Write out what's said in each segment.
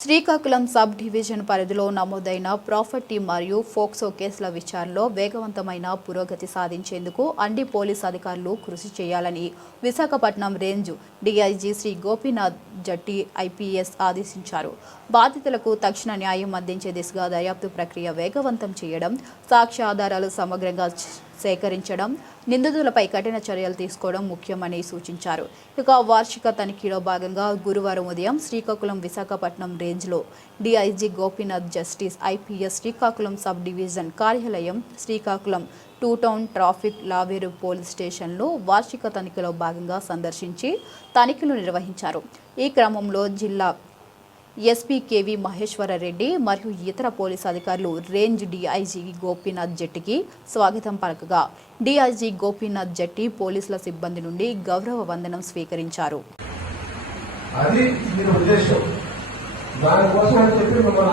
Srikakulam sub division పరిధిలో నమోదైన property మరియు ఫోక్సో కేసుల విచారణలో వేగవంతమైన పురోగతి సాధించేందుకు అన్ని పోలీస్ అధికారులు కృషి చేయాలని Visakhapatnam range DIG Shri Gopinath Jatti IPS ఆదేశించారు. బాధితులకు తక్షణ న్యాయం అందించే దిశగా దర్యాప్తు ప్రక్రియ వేగవంతం చేయడం సాక్ష్య ఆధారాలు సమగ్రంగా సేకరించడం నిందితులపై కఠిన చర్యలు తీసుకోవడం ముఖ్యమని సూచించారు. ఇక వార్షిక తనిఖీలో భాగంగా గురువారం ఉదయం శ్రీకాకుళం విశాఖపట్నం రేంజ్లో డిఐజీ గోపీనాథ్ జస్టిస్ ఐపీఎస్ శ్రీకాకుళం సబ్ డివిజన్ కార్యాలయం Srikakulam two town traffic Laveru police స్టేషన్లో వార్షిక తనిఖీలో భాగంగా సందర్శించి తనిఖీలు నిర్వహించారు. ఈ క్రమంలో జిల్లా ఎస్పీ కేవి మహేశ్వరరెడ్డి మరియు ఇతర పోలీస్ అధికారులు రేంజ్ డీఐజీ గోపీనాథ్ జట్టికి స్వాగతం పలకగా. డీఐజీ గోపీనాథ్ జట్టి పోలీసుల సిబ్బంది నుండి గౌరవ వందనం స్వీకరించారు. అది దీని ఉద్దేశం. దానికోసం అని చెప్పి మిమ్మల్ని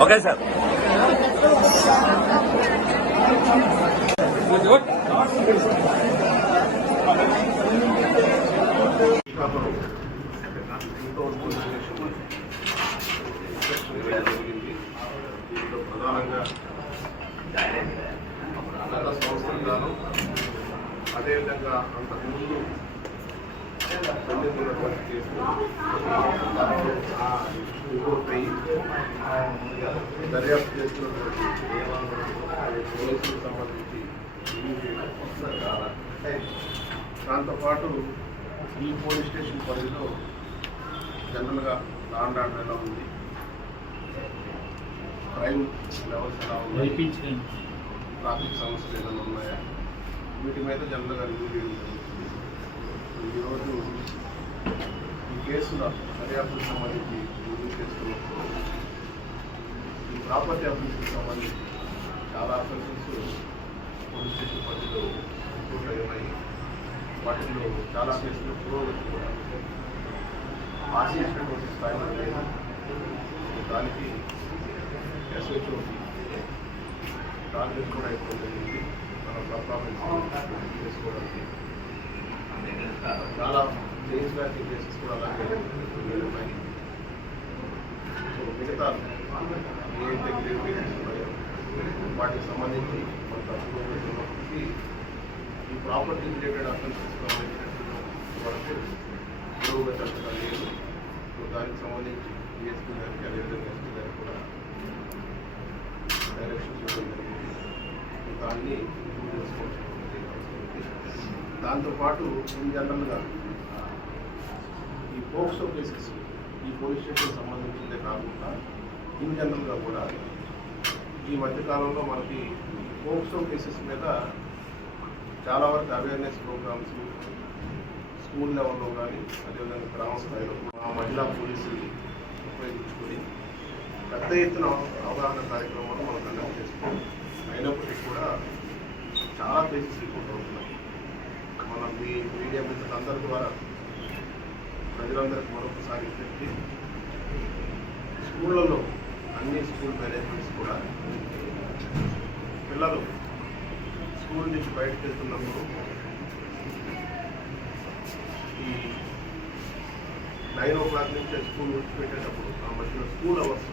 ఓకే సార్. శ్రీకాకుళం ఇంకోటి ప్రధానంగా అదేవిధంగా అంతకుముందు చెందినటువంటి కేసులు ఆ పూర్తయి దర్యాప్తు చేస్తున్నటువంటి పోలీసులకు సంబంధించి దాంతోపాటు ఈ పోలీస్ స్టేషన్ పరిధిలో జనరల్గా లాండ్ ఆర్డర్ ఎలా ఉంది? క్రైమ్ లెవెల్స్ ఎలా ఉన్నాయి? ట్రాఫిక్ సమస్యలు ఏమైనా ఉన్నాయా? వీటి మీద జనరల్గా రివ్యూ చేయడం జరుగుతుంది. ఈరోజు ఈ కేసుల దర్యాప్తుకు సంబంధించి రుజువు చేస్తున్నప్పుడు ఈ ప్రాపర్టీ అభివృద్ధికి సంబంధించి చాలా అఫెన్సెస్ పోలీస్ స్టేషన్ పరిధిలో రిపోర్ట్ అయ్యాయి వాటిలో చాలా కేసులు పురోగతి కూడా ఆశించినటువంటి స్థాయిలో లేదు దానికి ఎస్హెచ్ఓకి టార్గెట్ కూడా ఎక్కువ జరిగింది మనం పర్ఫార్మెన్స్ చేసుకోవడానికి చాలా చేంజ్ లాంటి కేసెస్ కూడా అలాగే సో మిగతా ఏదైతే గ్రేవ్ కేసెస్ ఉన్నాయో వాటికి సంబంధించి కొంత పురోగతి ఈ ప్రాపర్టీ రిలేటెడ్ అఫెన్సెస్ వరకు పురోగతి అంతగా లేదు. సో దానికి సంబంధించి డిఎస్పీ గారికి అదేవిధంగా ఎస్పీ గారికి కూడా డైరెక్షన్స్ ఇవ్వడం జరిగింది. దాన్ని ఇంప్రూవ్ చేసుకోవాల్సినటువంటి అవసరం దాంతోపాటు ఇన్ జనరల్గా ఈ పోక్సో కేసెస్ ఈ పోలీస్ స్టేషన్ సంబంధించిందే కాకుండా ఇన్ జనరల్గా కూడా ఈ మధ్యకాలంలో మనకి ఈ పోక్సో కేసెస్ మీద చాలా వరకు అవేర్నెస్ ప్రోగ్రామ్స్ స్కూల్ లెవెల్లో కానీ అదేవిధంగా గ్రామ స్థాయిలో ఆ మహిళా పోలీసులు ఉపయోగించుకొని పెద్ద ఎత్తున అవగాహన కార్యక్రమాలు మనం కండక్ట్ చేసుకుంటాం అయినప్పటికీ కూడా చాలా కేసెస్ రిపోర్ట్ అవుతున్నాయి. మనం మీ మీడియా మిత్రులందరి ద్వారా ప్రజలందరికీ మరొకసారి చెప్పి స్కూళ్ళలో అన్ని స్కూల్ మేనేజ్మెంట్స్ కూడా పిల్లలు స్కూల్ నుంచి బయటకు వెళ్తున్నప్పుడు ఈ నైన్ ఓ క్లాక్ నుంచి స్కూల్ విడిచిపెట్టేటప్పుడు ఆ మధ్యలో స్కూల్ అవర్స్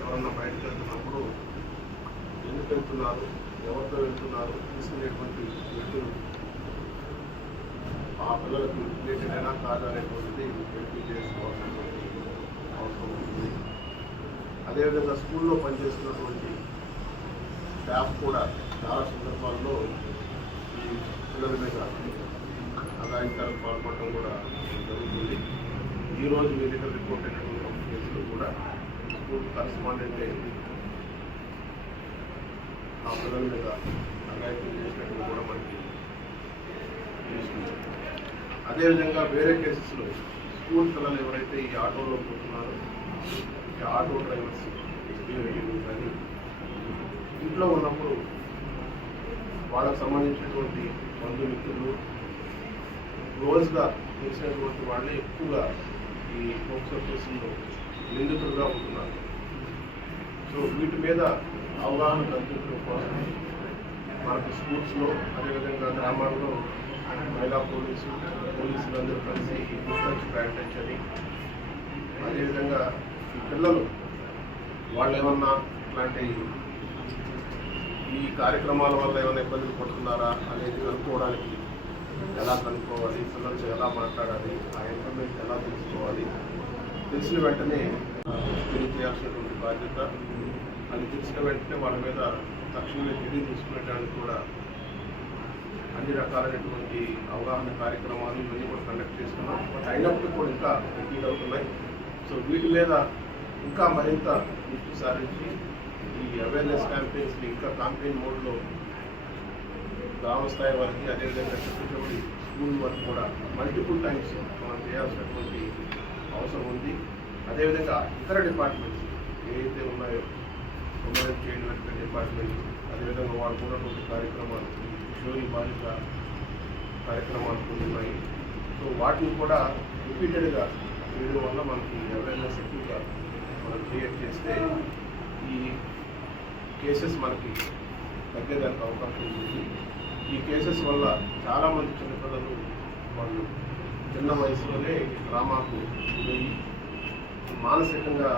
ఎవరన్నా బయటకు వెళ్తున్నప్పుడు ఎందుకు వెళ్తున్నారు ఎవరితో వెళ్తున్నారు తీసుకునేటువంటి వ్యక్తులు ఆ పిల్లలకు రిలేటెడ్ కాదు అనేటువంటిది వెరిఫై చేసుకోవాల్సినటువంటి అవసరం ఉంటుంది అదేవిధంగా స్కూల్లో పనిచేస్తున్నటువంటి స్టాఫ్ కూడా చాలా సందర్భాల్లో ఈ పిల్లల మీద అగాయితాలకు పాల్పడటం కూడా జరుగుతుంది. ఈరోజు మీ దగ్గర రిపోర్ట్ అయినటువంటి కేసులు కూడా స్కూల్ కరస్పాండెంటే ఆ పిల్లల మీద అగాయితం చేసినట్టు కూడా మనకి తెలుస్తుంది అదేవిధంగా వేరే కేసెస్లో స్కూల్ పిల్లలు ఎవరైతే ఈ ఆటోలో పోతున్నారో ఈ ఆటో డ్రైవర్స్ కానీ ఇంట్లో ఉన్నప్పుడు వాళ్ళకు సంబంధించినటువంటి బంధుమిత్రులు క్లోజ్గా తెలిసినటువంటి వాళ్ళే ఎక్కువగా ఈ పోక్సో కేసుల్లో నిందితులుగా ఉంటున్నారు. సో వీటి మీద అవగాహన కల్పించడం కోసం మనకు స్కూల్స్లో అదేవిధంగా గ్రామాల్లో మహిళా పోలీసు పోలీసులు అందరూ కలిసి రీసెర్చ్ ప్రాక్టీస్ అదేవిధంగా ఈ పిల్లలు వాళ్ళు ఏమన్నా ఇట్లాంటి ఈ కార్యక్రమాల వల్ల ఏమైనా ఇబ్బందులు పడుతున్నారా అనేది కనుక్కోవడానికి ఎలా కనుక్కోవాలి పిల్లలతో ఎలా మాట్లాడాలి ఆ ఇన్ఫర్మేషన్ ఎలా తెలుసుకోవాలి తెలిసిన వెంటనే తెలియజేయాల్సినటువంటి బాధ్యత. అది తెలిసిన వెంటనే వాళ్ళ మీద తక్షణమే చర్య తీసుకునేటానికి కూడా అన్ని రకాలైనటువంటి అవగాహన కార్యక్రమాలు ఇవన్నీ కూడా కండక్ట్ చేస్తున్నాం. బట్ అయినప్పటికీ కూడా ఇంకా రిపీట్ అవుతున్నాయి. సో వీటి మీద ఇంకా మరింత దృష్టి సారించి ఈ అవేర్నెస్ క్యాంపెయిన్స్ని ఇంకా క్యాంపెయిన్ మోడ్లో గ్రామ స్థాయి వారికి అదేవిధంగా చెప్పేటువంటి స్కూల్ వరకు కూడా మల్టిపుల్ టైమ్స్ మనం చేయాల్సినటువంటి అవసరం ఉంది. అదేవిధంగా ఇతర డిపార్ట్మెంట్స్ ఏవైతే ఉన్నాయో ఉన్నాయో చేయడం వెల్ఫేర్ డిపార్ట్మెంట్ అదేవిధంగా వాళ్ళు ఉన్నటువంటి కార్యక్రమాలు కిషోరి బాలిక కార్యక్రమాలు కొన్ని ఉన్నాయి సో వాటిని కూడా రిపీటెడ్గా చేయడం వల్ల మనకి అవేర్నెస్ ఎక్కువగా మనం క్రియేట్ చేస్తే ఈ కేసెస్ మనకి తగ్గేదానికి అవకాశం ఉంది. ఈ కేసెస్ వల్ల చాలామంది చిన్నపిల్లలు వాళ్ళు చిన్న వయసులోనే డ్రామాకు గురయ్యి మానసికంగా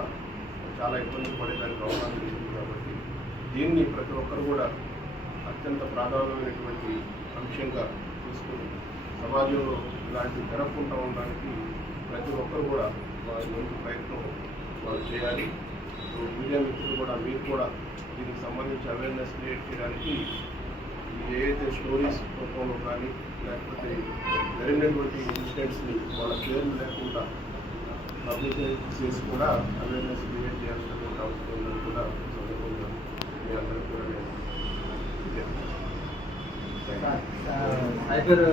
చాలా ఇబ్బంది పడేదానికి అవకాశం ఉంది కాబట్టి దీన్ని ప్రతి ఒక్కరు కూడా అత్యంత ప్రాధాన్యమైనటువంటి అంశంగా తీసుకుని సమాజంలో ఇలాంటివి జరగకుండా ఉండడానికి ప్రతి ఒక్కరు కూడా వారి వంతు ప్రయత్నం వారు చేయాలి. మీడియా మిత్రులు కూడా మీరు కూడా దీనికి సంబంధించి అవేర్నెస్ క్రియేట్ చేయడానికి ఏదైతే స్టోరీస్ రూపంలో కానీ లేకపోతే జరిగినటువంటి ఇన్సిడెంట్స్ని వాళ్ళ పేర్లు లేకుండా పబ్లిక్ చేసి కూడా అవేర్నెస్ క్రియేట్ చేయాల్సినటువంటి అవసరం ఉందని కూడా సందర్భంగా మీ అందరికీ కూడా నేను సైబర్